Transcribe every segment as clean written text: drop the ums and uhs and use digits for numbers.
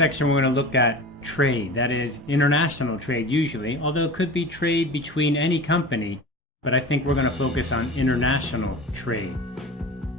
section we're going to look at trade, that is international trade usually, although it could be trade between any company, but I think we're going to focus on international trade.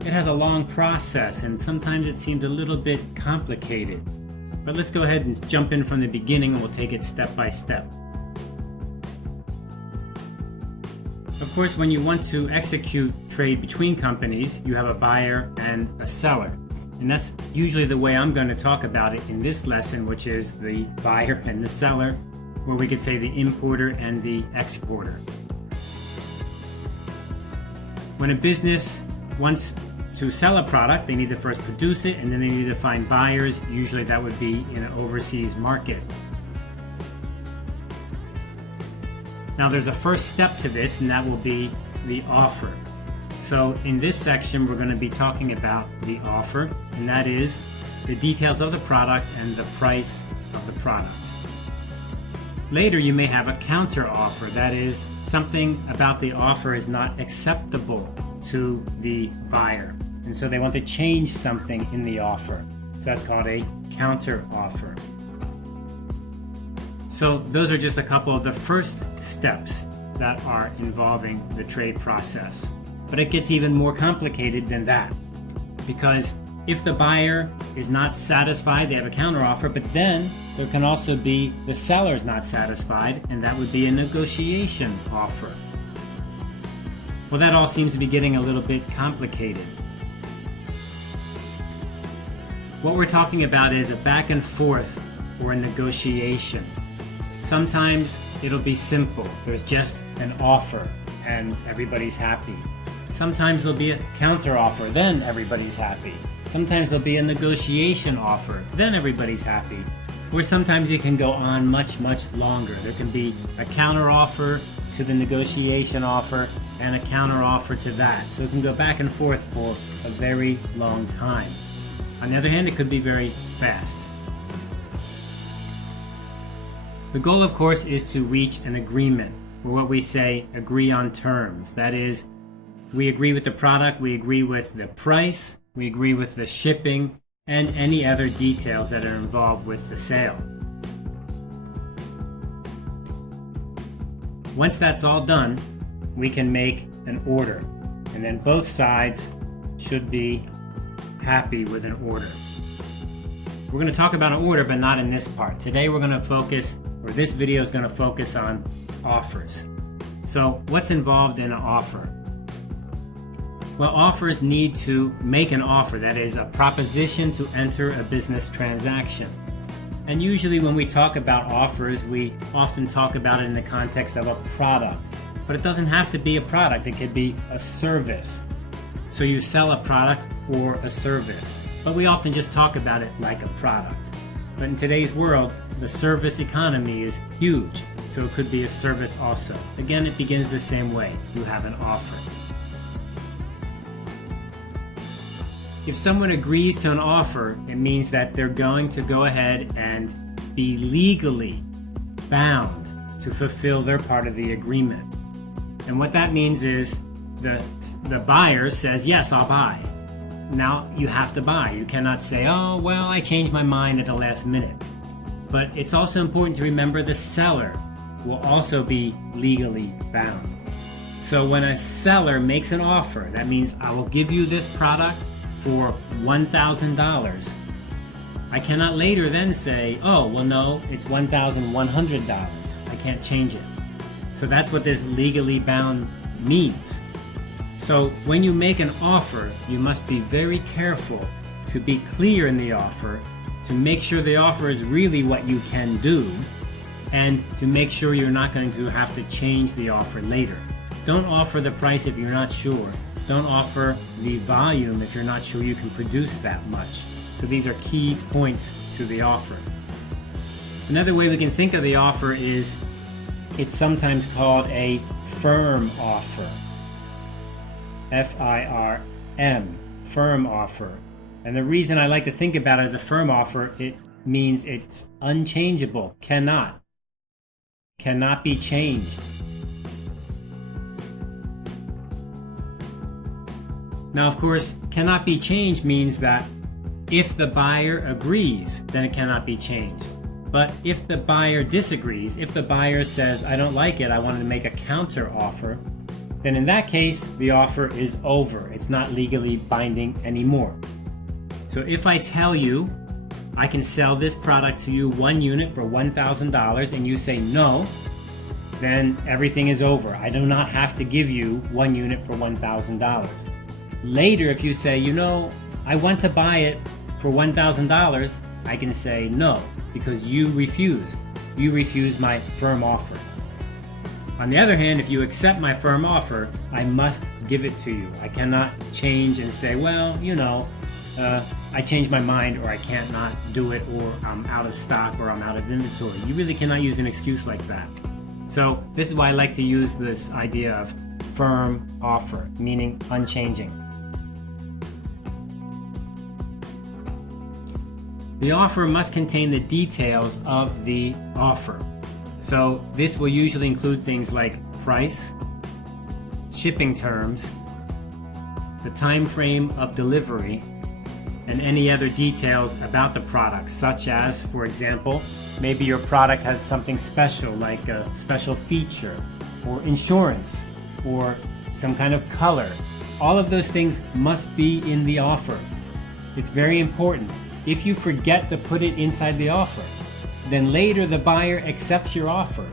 It has a long process and sometimes it seems a little bit complicated, but let's go ahead and jump in from the beginning and we'll take it step by step. Of course, when you want to execute trade between companies, you have a buyer and a seller. And that's usually the way I'm going to talk about it in this lesson, which is the buyer and the seller, or we could say the importer and the exporter. When a business wants to sell a product, they need to first produce it and then they need to find buyers. Usually that would be in an overseas market. Now there's a first step to this, and that will be the offer. So in this section, we're going to be talking about the offer, and that is the details of the product and the price of the product. Later, you may have a counter offer. That is, something about the offer is not acceptable to the buyer, and so they want to change something in the offer. So that's called a counter offer. So those are just a couple of the first steps that are involving the trade process. But it gets even more complicated than that, because if the buyer is not satisfied, they have a counteroffer, but then there can also be the seller is not satisfied, and that would be a negotiation offer. Well, that all seems to be getting a little bit complicated. What we're talking about is a back and forth or a negotiation. Sometimes it'll be simple. There's just an offer and everybody's happy. Sometimes there'll be a counter offer, then everybody's happy. Sometimes there'll be a negotiation offer, then everybody's happy. Or sometimes it can go on much, much longer. There can be a counter offer to the negotiation offer and a counter offer to that. So it can go back and forth for a very long time. On the other hand, it could be very fast. The goal, of course, is to reach an agreement, or what we say, agree on terms. That is, we agree with the product, we agree with the price, we agree with the shipping, and any other details that are involved with the sale. Once that's all done, we can make an order, and then both sides should be happy with an order. We're going to talk about an order, but not in this part. Today we're going to focus, or this video is going to focus on offers. So what's involved in an offer? Well, offers need to make an offer, that is, a proposition to enter a business transaction. And usually when we talk about offers, we often talk about it in the context of a product. But it doesn't have to be a product, it could be a service. So you sell a product or a service. But we often just talk about it like a product. But in today's world, the service economy is huge, so it could be a service also. Again, it begins the same way. You have an offer. If someone agrees to an offer, it means that they're going to go ahead and be legally bound to fulfill their part of the agreement. And what that means is the buyer says, yes, I'll buy. Now you have to buy. You cannot say, oh, well, I changed my mind at the last minute. But it's also important to remember the seller will also be legally bound. So when a seller makes an offer, that means I will give you this product for $1,000. I cannot later then say, oh, well, no, it's $1,100. I can't change it. So that's what this legally bound means. So when you make an offer, you must be very careful to be clear in the offer, to make sure the offer is really what you can do, and to make sure you're not going to have to change the offer later. Don't offer the price if you're not sure. Don't offer the volume if you're not sure you can produce that much. So these are key points to the offer. Another way we can think of the offer is it's sometimes called a firm offer. F-I-R-M, firm offer. And the reason I like to think about it as a firm offer, it means it's unchangeable, cannot be changed. Now, of course, cannot be changed means that If the buyer agrees, then it cannot be changed. But if the buyer disagrees, if the buyer says, I don't like it, I wanted to make a counter offer, then in that case, the offer is over. It's not legally binding anymore. So if I tell you, I can sell this product to you 1 unit for $1,000 and you say no, then everything is over. I do not have to give you 1 unit for $1,000. Later, if you say, I want to buy it for $1,000, I can say no, because you refused. You refused my firm offer. On the other hand, if you accept my firm offer, I must give it to you. I cannot change and say, I changed my mind, or I can't not do it, or I'm out of stock, or I'm out of inventory. You really cannot use an excuse like that. So this is why I like to use this idea of firm offer, meaning unchanging. The offer must contain the details of the offer. So this will usually include things like price, shipping terms, the time frame of delivery, and any other details about the product, such as, for example, maybe your product has something special, like a special feature, or insurance, or some kind of color. All of those things must be in the offer. It's very important. If you forget to put it inside the offer, then later the buyer accepts your offer.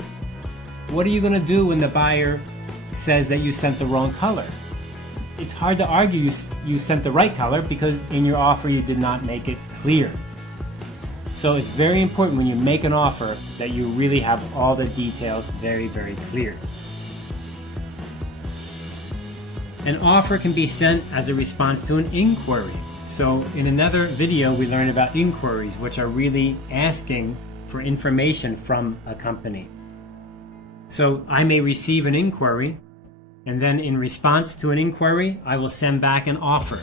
What are you going to do when the buyer says that you sent the wrong color? It's hard to argue you sent the right color because in your offer you did not make it clear. So it's very important when you make an offer that you really have all the details very, very clear. An offer can be sent as a response to an inquiry. So in another video we learned about inquiries, which are really asking for information from a company. So I may receive an inquiry, and then in response to an inquiry, I will send back an offer.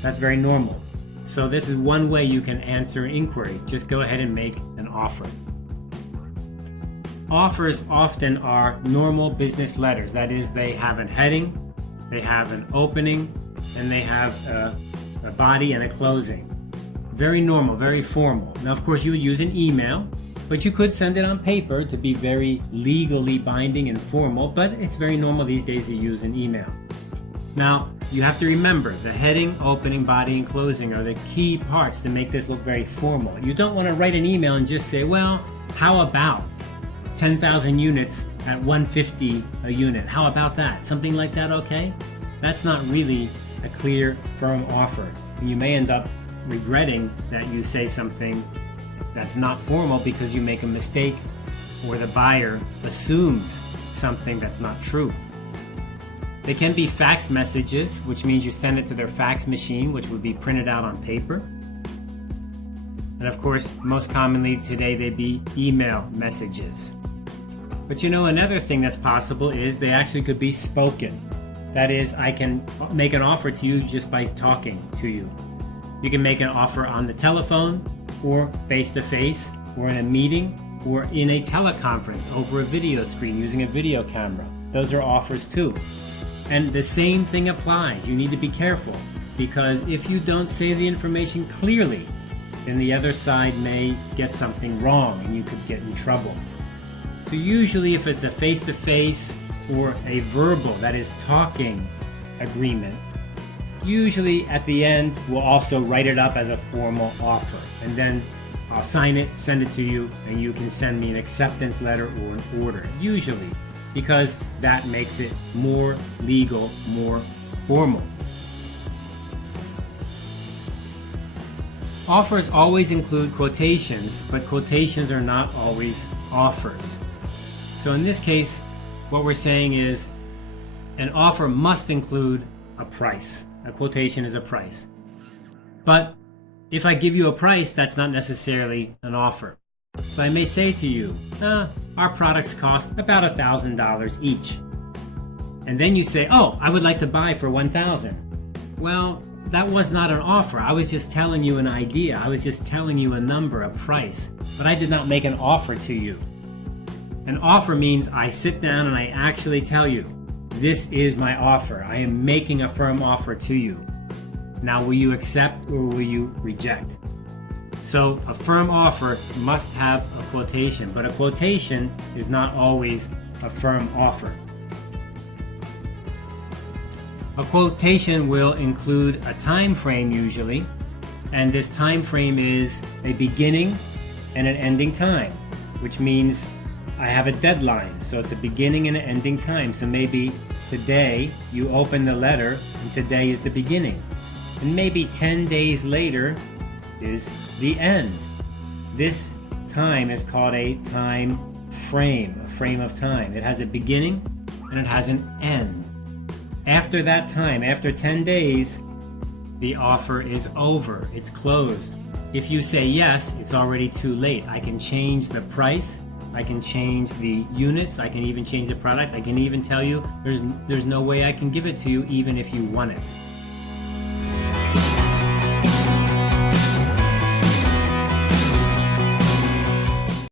That's very normal. So this is one way you can answer an inquiry. Just go ahead and make an offer. Offers often are normal business letters. That is, they have a heading, they have an opening, and they have a body and a closing. Very normal, very formal. Now, of course, you would use an email, but you could send it on paper to be very legally binding and formal, but it's very normal these days to use an email. Now, you have to remember, the heading, opening, body, and closing are the key parts to make this look very formal. You don't want to write an email and just say, well, how about 10,000 units at $150 a unit? How about that? Something like that, okay? That's not really a clear, firm offer. And you may end up regretting that you say something that's not formal because you make a mistake or the buyer assumes something that's not true. They can be fax messages, which means you send it to their fax machine, which would be printed out on paper. And of course, most commonly today they'd be email messages. But another thing that's possible is they actually could be spoken. That is, I can make an offer to you just by talking to you. You can make an offer on the telephone, or face-to-face, or in a meeting, or in a teleconference over a video screen using a video camera. Those are offers too. And the same thing applies. You need to be careful, because if you don't say the information clearly, then the other side may get something wrong and you could get in trouble. So usually if it's a face-to-face or a verbal, that is talking agreement, usually at the end we'll also write it up as a formal offer, and then I'll sign it, send it to you, and you can send me an acceptance letter or an order, usually, because that makes it more legal, more formal. Offers always include quotations, but quotations are not always offers. So in this case, what we're saying is an offer must include a price. A quotation is a price. But if I give you a price, that's not necessarily an offer. So I may say to you, our products cost about $1,000 each. And then you say, oh, I would like to buy for $1,000. Well, that was not an offer. I was just telling you an idea. I was just telling you a number, a price. But I did not make an offer to you. An offer means I sit down and I actually tell you, this is my offer. I am making a firm offer to you. Now, will you accept or will you reject? So a firm offer must have a quotation, but a quotation is not always a firm offer. A quotation will include a time frame usually, and this time frame is a beginning and an ending time, which means I have a deadline, so it's a beginning and an ending time. So maybe today you open the letter and today is the beginning, and maybe 10 days later is the end. This time is called a time frame, a frame of time. It has a beginning and it has an end. After that time, after 10 days, the offer is over, it's closed. If you say yes, it's already too late. I can change the price, I can change the units, I can even change the product, I can even tell you there's no way I can give it to you even if you want it.